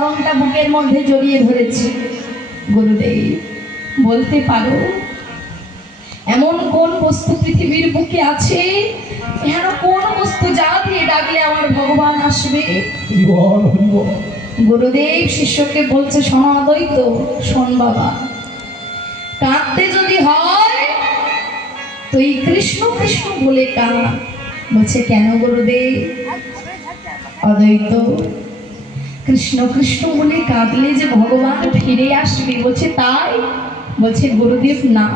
চরণটা বুকের মধ্যে জড়িয়ে ধরেছে। গুরুদেব, বলতে পারো এমন কোন বস্তু পৃথিবীর বুকে আছে, এমন কোন বস্তু যা দিয়ে ডাকলে আমার ভগবান আসবে? গুরুদেব শিষ্যকে বলছে, শোনো অদ্বৈত, শোন বাবা, কাঁদতে যদি হয় তুই কৃষ্ণ কৃষ্ণ বলে কাঁদ। বলছে কেন গুরুদেব? অদ্বৈত, কৃষ্ণ কৃষ্ণ বলে কাঁদলে যে ভগবান ফিরে আসবে। বলছে তাই? বলছে গুরুদেব না,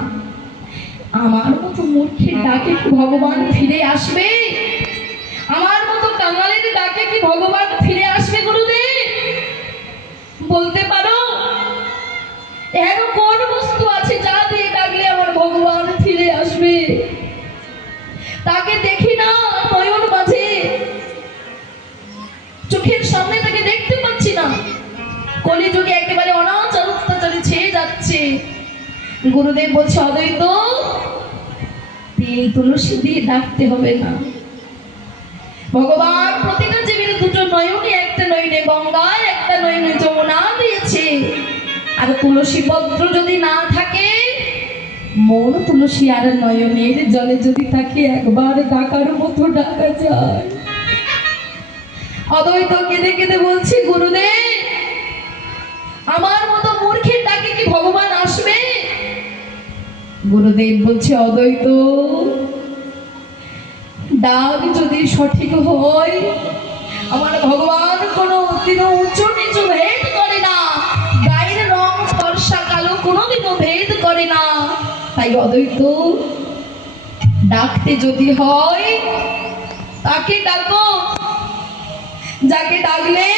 আমার মতো মূর্খের ডাকে কি ভগবান ফিরে আসবে? আমার মতো কাঙালের ডাকে কি ভগবান ফিরে আসবে গুরুদেব? বলতে পারো এমন কোন বস্তু আছে যা দিয়ে ডাকলে আমার ভগবান ফিরে আসবে? তাকে দেখি না নয়ন মাঝে, চোখের সামনে তাকে দেখতে পাচ্ছি না, কলিযুগে একেবারে অনাচার অত্যাচারে ছেয়ে যাচ্ছে। গুরুদেব বলছে অদ্বৈত, এই তুলসী দিয়ে ডাকতে হবে না। ভগবান প্রতিটা জীবের দুটো নয়নে, একটা নয়নে গঙ্গায়, একটা নয়নে যমুনা দিয়েছে। আর তুলসী পত্র যদি না থাকে, মন তুলসী আর নয়নের জলে যদি থাকে, একবার ডাকার মতো ডাকা যায়। অদ্বৈত কেঁদে কেঁদে বলছি গুরুদেব, আমার মতো মূর্খের ডাকে কি ভগবান আসবে? গুরুদেব বলছে অদ্বৈত, ডাক যদি সঠিক হয়, আমার ভগবান কোনো উঁচু নিচু ভেদ করে না, গায়ের রং ফর্সা কালো কোনোদিনও ভেদ করে না। তাই অদ্বৈত, ডাকতে যদি হয় তাকে ডাকো, যাকে ডাকলে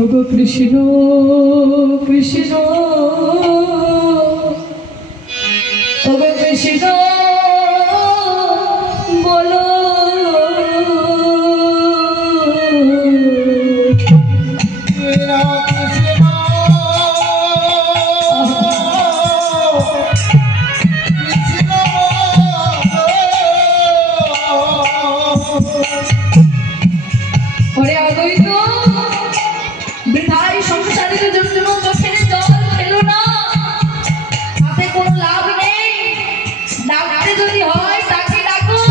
ওগো কৃষ্ণ কৃষ্ণ, ওগো কৃষ্ণ বলো। ওরে অদ্বৈত, বৃথাই সংসারের জন্য চোখের জল ফেলো না, তাতে কোনো লাভ নেই। ডাকতে যদি হয় তাকে ডাকো,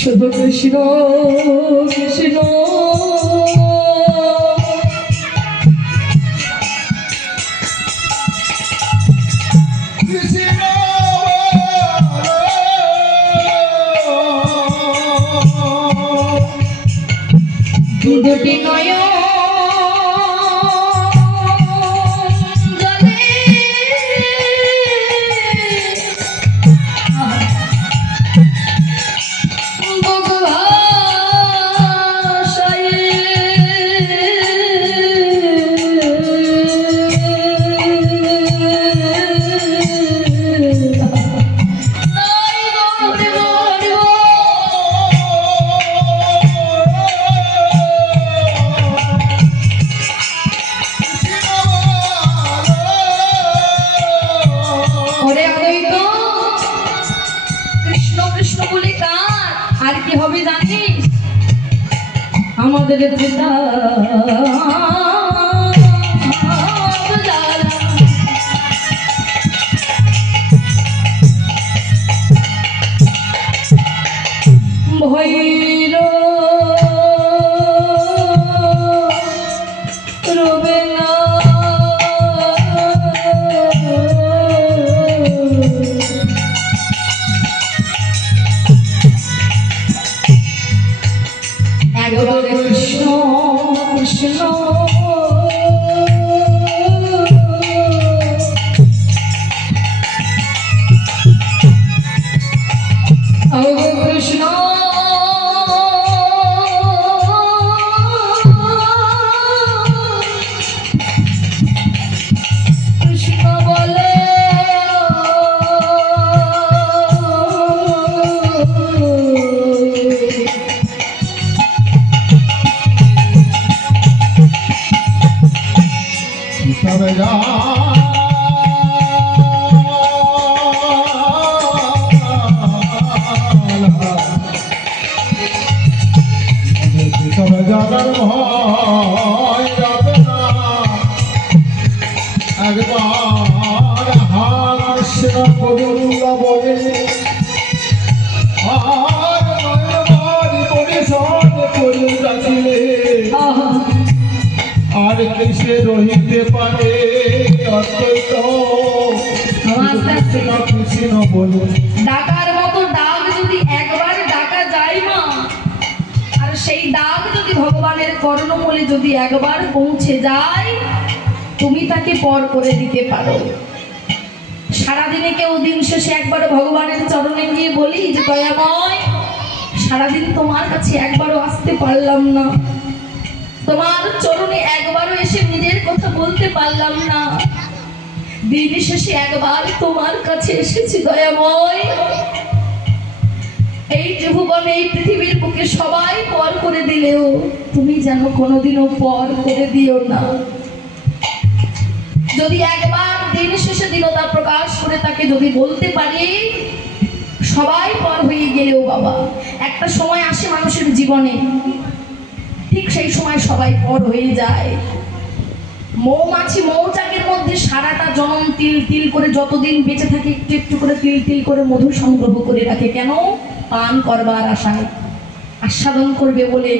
শুধু কৃষ্ণ কৃষ্ণ। দুটি নয়ন জলে বুক ভাসায়, আর কি হবে জানিস? আমাদের পিতা ভৈর রবে না, একবার কৃষ্ণ কৃষ্ণ কৃষ্ণ কৃষ্ণ বলে। Jala আর ভয় যাবে না। একবার হা কৃষ্ণ গোবিন্দ বলে আর নয়নবার পরিশোধ করে রাখিলে আহা, আর কিসে রহিতে পারে অদ্বৈত আস্তে আস্তে। কৃষ্ণ বলে ডাকার মতো ডাক যদি একবার ডাকা যায় মা, আর সেই ডাক যদি ভগবানের কর্ণমূলে যদি একবার পৌঁছে যায়, তুমি তাকে পর করে দিতে পারো। সারাদিনে কেউ দিন শেষে একবার ভগবানের চরণে গিয়ে বলি যে দয়াময়, সারাদিন তোমার কাছে একবারও আসতে পারলাম না, তোমার চরণে একবারও এসে নিজের কথা বলতে পারলাম না, দিন শেষে একবার তোমার কাছে এসেছি দয়াময়, এই ত্রিভুবনে এই পৃথিবীর বুকে সবাই পর করে দিলেও তুমি যেন কোনোদিনও পর করে দিও না। যদি একবার দিন শেষে দীনতা প্রকাশ করে তাকে যদি বলতে পারি, সবাই পর হয়ে গেলেও বাবা একটা সময় আসে মানুষের জীবনে, ঠিক সেই সময় সবাই পর হয়ে যায়। মৌমাছি মৌচাকের মধ্যে সারাটা জনম তিল তিল করে যতদিন বেঁচে থাকে একটু একটু করে তিল তিল করে মধু সংগ্রহ করে রাখে, কেন? পান করবার আশায়, আস্বাদন করবে বলে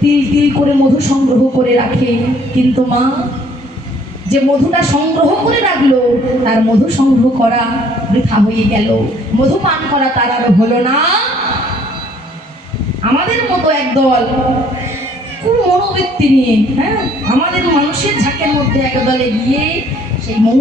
তিল তিল করে মধু সংগ্রহ করে রাখে। কিন্তু মা, যে মধুটা সংগ্রহ করে রাখলো তার মধু সংগ্রহ করা বৃথা হয়ে গেল, মধু পান করা তার আর হলো না। আমাদের মতো একদল কোন মনোবৃত্তি নিয়ে, হ্যাঁ, আমাদের মানুষের ঝাঁকের মধ্যে একদলে গিয়ে সেই মৌ